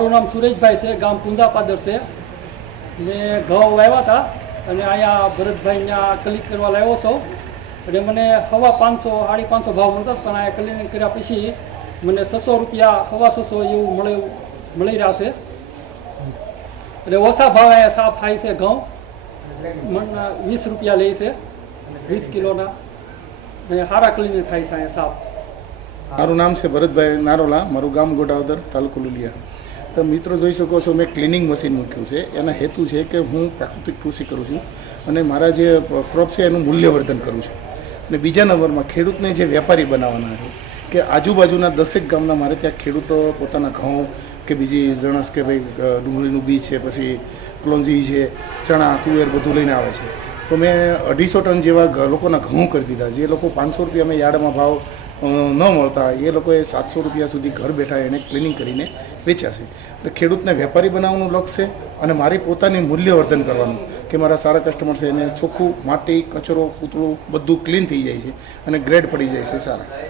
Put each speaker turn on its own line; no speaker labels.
મારું નામ સુરેશભાઈ છે, ગામ પુંજાપાદર છે. મેં ઘઉં વાવ્યા હતા અને અહીંયા ભરતભાઈ ત્યાં ક્લિક કરવા લાવ્યો છો. એટલે મને હવા પાંચસો, સાડી પાંચસો ભાવ મળતા પણ અહીંયા ક્લિનિંગ કર્યા પછી મને છસો રૂપિયા હવા છસો એવું મળે, મળી રહ્યા છે. એટલે ઓછા ભાવે અહીંયા સાફ થાય છે ઘઉં. મણના વીસ રૂપિયા લે છે, વીસ કિલોના. અને સારા ક્લિનિંગ થાય છે અહીંયા સાફ.
મારું નામ છે ભરતભાઈ નારોલા, મારું ગામ ગોટાવદર તાલુકો લુલિયા. તો મિત્રો જોઈ શકો છો, મેં ક્લિનિંગ મશીન મૂક્યું છે. એના હેતુ છે કે હું પ્રાકૃતિક કૃષિ કરું છું અને મારા જે ક્રોપ છે એનું મૂલ્યવર્ધન કરું છું. અને બીજા નંબરમાં ખેડૂતને જે વેપારી બનાવવાના છે, કે આજુબાજુના દસેક ગામના મારે ત્યાં ખેડૂતો પોતાના ઘઉં કે બીજી જણસ કે ભાઈ ડુંગળીનું બીજ છે, પછી કલોંજી છે, ચણા, તુવેર બધું લઈને આવે છે. તો મેં અઢીસો ટન જેવા લોકોના ઘઉં કરી દીધા જે લોકો પાંચસો રૂપિયા મેં યાર્ડમાં ભાવ ન મળતા એ લોકોએ સાતસો રૂપિયા સુધી ઘર બેઠા એને ક્લિનિંગ કરીને વેચ્યા છે. એટલે ખેડૂતને વેપારી બનાવવાનું લક્ષ્ય અને મારી પોતાની મૂલ્યવર્ધન કરવાનું કે મારા સારા કસ્ટમર છે એને ચોખ્ખું માટી, કચરો, પૂતળું બધું ક્લીન થઈ જાય છે અને ગ્રેડ પડી જાય છે સારા.